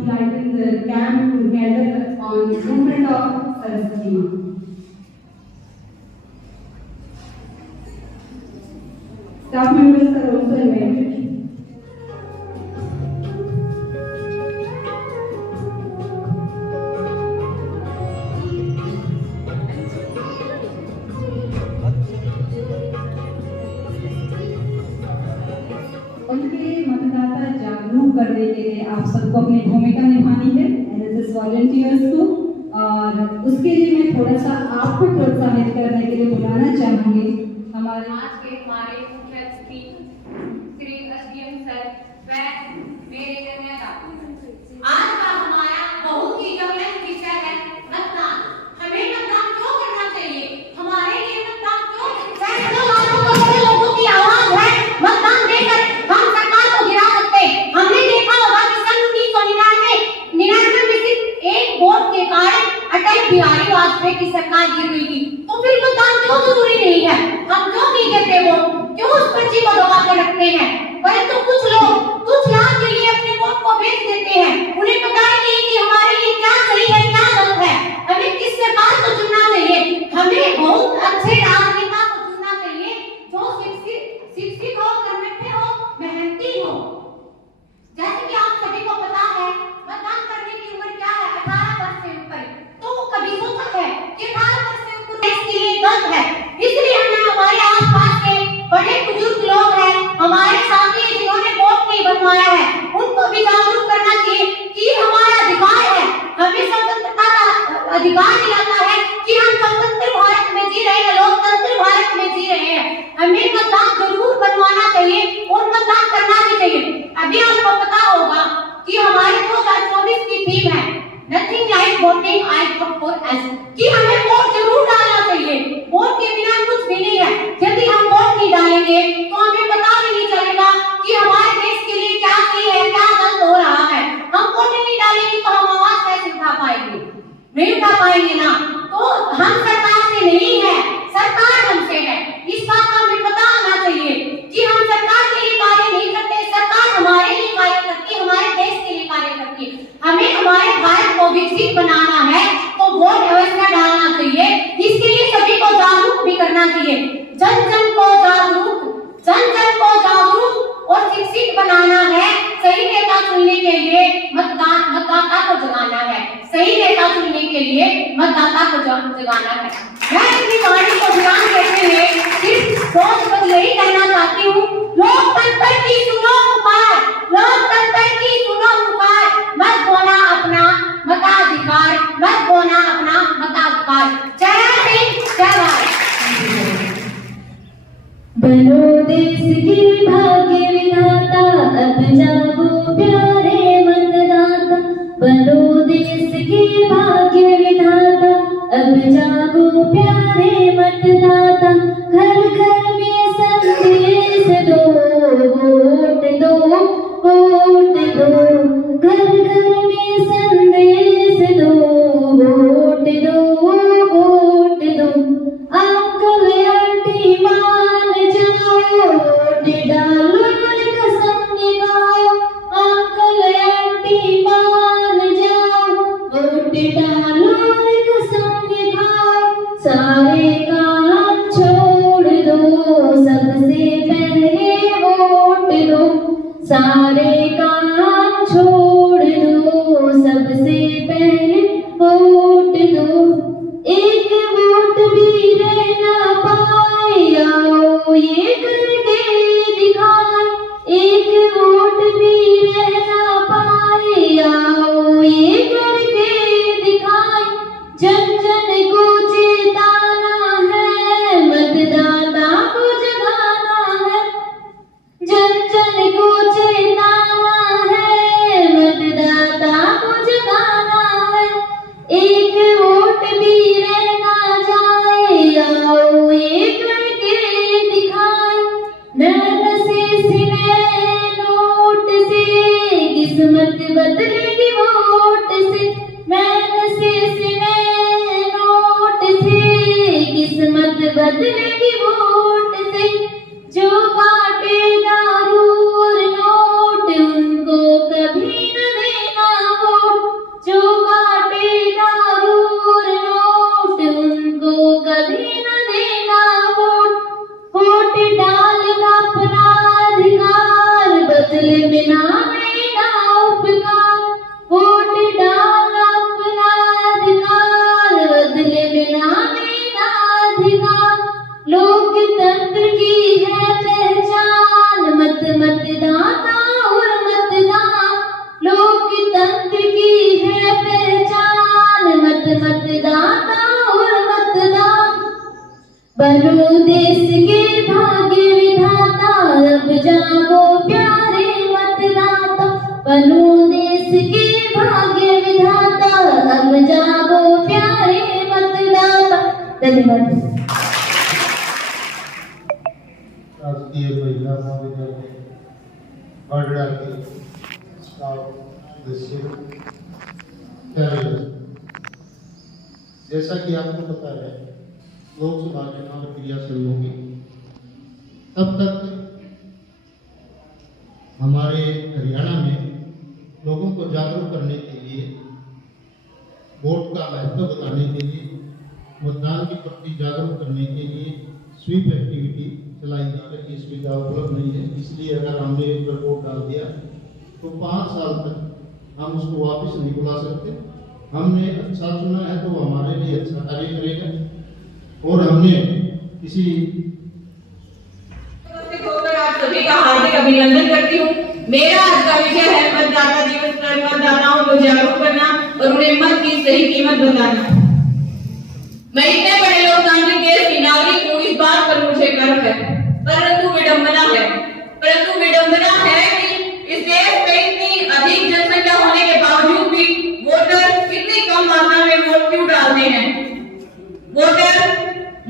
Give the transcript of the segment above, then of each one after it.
to lighten the camp together on movement of Saraswati Ma. Staff members are also invited. जागरूक करने के लिए आप सबको अपनी भूमिका निभानी है एनएसएस वॉलंटियर्स को, और उसके लिए मैं थोड़ा सा आपको प्रोत्साहित करने के लिए बुलाना चाहूंगी हमारे आज के हमारे मुख्य अतिथि श्री एसडीएम सर व मेरे कन्यादान। आज का हमारा बहुत ही जबरदस्त विषय है मतदान। हमें मतदान क्यों करना चाहिए, हमारे लिए मतदान क्यों, सैकड़ों लाखों करोड़ों लोगों की आवाज है, मतदान देकर हम सरकार को गिरा सकते हैं। हमने देखा होगा कि सन 1999 में सिर्फ एक वोट के कारण अटल बिहारी वाजपेयी की सरकार गिर गई थी। तो फिर मतदान क्यों जरूरी नहीं है, हम क्यों नहीं देते वोट, क्यों उस पर्ची को दबा के रखते हैं। परंतु कुछ लोग कुछ लाख के लिए अपने वोट को बेच देते हैं। उन्हें पता ही नहीं कि हमारे लिए क्या सही है क्या गलत है, हमें किस सरकार को चुनना चाहिए। हमें बहुत अच्छे राजनेता को चुनना चाहिए जो शिक्षित हो, कर्मठ हो, मेहनती हो। जैसे कि आप सभी को पता है मतदान करने की उम्र क्या है, 18 वर्ष से ऊपर। तो वो कभी सोचा है कि 18 वर्ष से ऊपर देश के लिए गलत है। इसलिए हमें हमारे आसपास के बड़े बुजुर्ग लोग हैं, हमारे साथी जिन्होंने वोट नहीं बनवाया है, उनको भी जागरूक करना चाहिए कि हमारा अधिकार है, हमें स्वतंत्रता का अधिकार दिलाता है कि हम स्वतंत्र भारत में जी रहे हैं, लोकतंत्र भारत में जी रहे हैं। हमें मतदान जरूर बनवाना चाहिए और मतदान करना भी चाहिए। अभी आपको पता होगा कि हमारे 2024 की थीम है nothing like voting I for S, कि हमें वोट जरूर डालना चाहिए। वोट के बिना कुछ भी नहीं है। यदि हम वोट नहीं डालेंगे तो हमें पता भी नहीं चलेगा कि हमारे देश के लिए क्या सही है क्या गलत हो रहा है। हम वोट नहीं डालेंगे तो हम आवाज कैसे उठा पाएंगे, नहीं उठा पाएंगे ना। तो हम सरकार से नहीं है, सरकार हमसे है। इस बात का हमें पता होना चाहिए कि हम सरकार के लिए कार्य नहीं करते, सरकार हमारे लिए कार्य करती है, हमारे देश के लिए कार्य करती है। हमें हमारे भारत को विकसित बनाना है तो वोट अवश्य डालना चाहिए। इसके लिए सभी को जागरूक भी करना चाहिए। जन जन को जागरूक और शिक्षित बनाना है। सही नेता चुनने के लिए मतदाता को जगाना है, सही नेता चुनने के लिए मतदाता को जगाना है। मैं अपनी कहानी को ध्यान देते हुए सिर्फ दो यही कहना चाहती हूँ, लोकतंत्र की सुनो पुकार, लोकतंत्र की सुनो पुकार, मत खोना अपना मताधिकार, मत खोना अपना मताधिकार। जय हिंद, जय भारत। बनो देश के भाग्य विधाता, अब जागो प्यारे मतदाता। बनो देश के भाग्य विधाता, अब जागो प्यारे मतदाता। घर घर में संदेश दो, वोट दो, वोट दो। घर घर में संदेश दो, वोट दो, वोट दो। अंकल आंटी मान जाओ, वोट डालो और कसम निभाओ। अंकल आंटी मान जाओ, वोट डालो और कसम निभाओ। सारे काम छोड़ दो, सबसे पहले वोट दो। सारे काम छोड़ दो, सबसे पहले वोट दो। एक वोट भी रहना पाए, आओ ये करके दिखाए। एक वोट भी रहना पाए, आओ ये करके दिखाए। जन जन को चेताना है, मतदाता को जगाना है। जन जन को चेताना है, मतदाता को जगाना है। एक वोट भी रहना जाए, आओ ये करके दिखाए। नशे से नोट से किस्मत बदलेगी वोट से। नशे से नोट से किस्मत बदलेगी वोट से। जो बाटे दारू और नोट उनको कभी न देना धन्यवाद। राष्ट्रीय महिला महाविद्यालय बड़गड़ा के स्टाफ सदस्य, जैसा कि आपको पता है लोकसभा चुनाव प्रक्रिया शुरू होगी, तब तक हमारे हरियाणा में लोगों को जागरूक करने के लिए, वोट का महत्व बताने के लिए, मतदान के प्रति जागरूक करने के लिए स्वीप एक्टिविटी चलाई गई है। इस सुविधा उपलब्ध नहीं है, इसलिए अगर हमने इस पर वोट डाल दिया तो 5 साल तक हम उसको वापस नहीं बुला सकते। हमने अच्छा चुना है तो हमारे लिए अच्छा कार्य करेगा। और हमने किसी आप सभी का हार्दिक अभिनंदन करती हूँ। मेरा आज का विषय है मतदाता दिवस पर मतदाताओं को जागरूक करना और उन्हें मत की सही कीमत बताना। मैं इतने बड़े लोकतांत्रिक देश की नागरिक हूँ, इस बात पर मुझे गर्व है, परंतु विडंबना है कि इस देश में इतनी अधिक जनसंख्या होने के बावजूद भी वोटर इतनी कम मात्रा में वोट क्यों डालते हैं।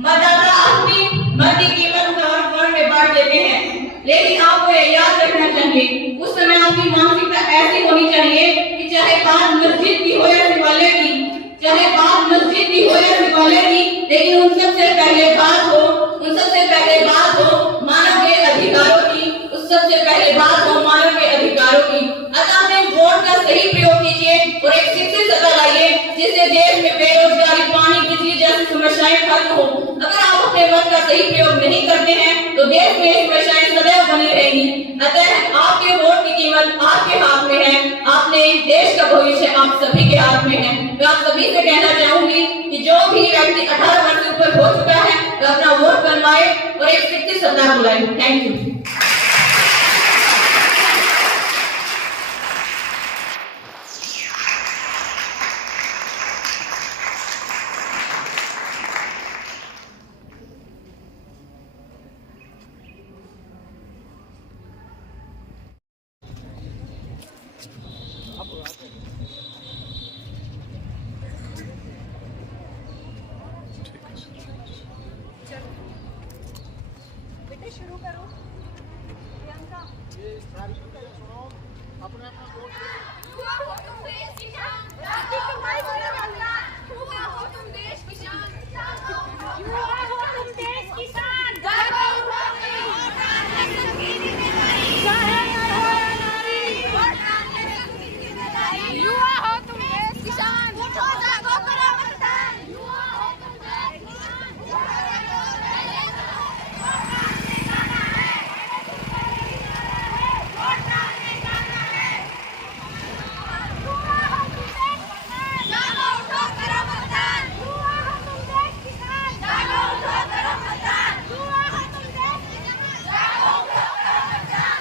मतदाता अपनी मत की कीमत उतार में बांट देते हैं, लेकिन आपको यह याद रखना चाहिए उस समय आपकी मानसिकता ऐसी होनी चाहिए कि चाहे बात मस्जिद की हो या शिवालय की, लेकिन उन सबसे पहले बात हो मानव के अधिकारों की, अतः अपने वोट का सही प्रयोग कीजिए और एक शिक्षित सत्ता लाइए जिससे देश में बेरोजगारी, पानी, बिजली जैसी समस्याएं खत्म हो। अगर आप अपने वोट का सही प्रयोग नहीं करते हैं तो देश में ये समस्याएं सदैव बनी रहेंगी। अतः आपके वोट की कीमत आपके हाथ में है, आपने देश का भविष्य आप सभी के हाथ में है। मैं आप सभी से कहना चाहूंगी कि जो भी व्यक्ति 18 वर्ष से ऊपर हो चुका है वह अपना वोट बनवाए और एक शिक्षित सत्ता बुलाए। Thank you. शुरू करो प्रियंका। अपने वोट युवा हो तुम देश की शान, राज्य कमाई बोले बंदा। युवा हो तुम देश की शान, युवा हो तुम देश की शान। जागो उठो नई वोट डालने सबकी जिम्मेदारी, चाहे नर हो या नारी, वोट डालने सबकी जिम्मेदारी। युवा हो तुम देश की शान, उठो जागो करो मतदान। युवा हो तुम देश की शान, उठो जागो पहले करो। वोट डालने जाना है, वोट डालने जाना है। युवा हो तुम देश की शान, जागो उठो करो मतदान। युवा हो तुम देश की शान, जागो उठो करो मतदान। युवा हो तुम देश की शान, जागो उठो करो मतदान।